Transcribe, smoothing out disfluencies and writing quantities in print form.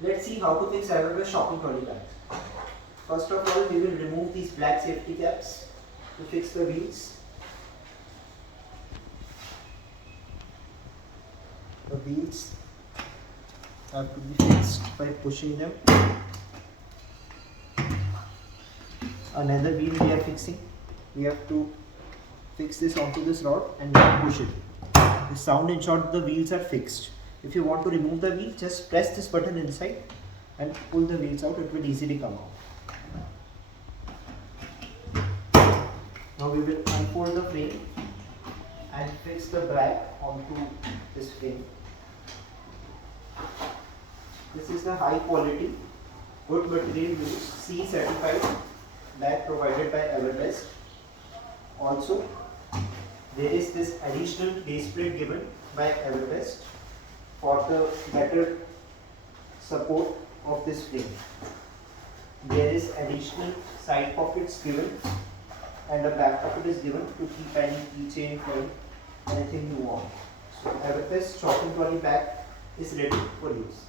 Let's see how to fix EverBest shopping trolley bag. First of all, we will remove these black safety caps to fix the wheels. The wheels have to be fixed by pushing them. Another wheel we are fixing. We have to fix this onto this rod and then push it. The sound ensures the wheels are fixed. If you want to remove the wheel, just press this button inside and pull the wheels out. It will easily come out. Now we will unfold the frame and fix the bag onto this frame. This is the high quality wood material used, C certified bag provided by EverBest. Also, there is this additional base plate given by EverBest for the better support of this frame. There is additional side pockets given and a back pocket is given to keep any keychain, coin, anything you want. So EverBest shopping trolley bag is ready for use.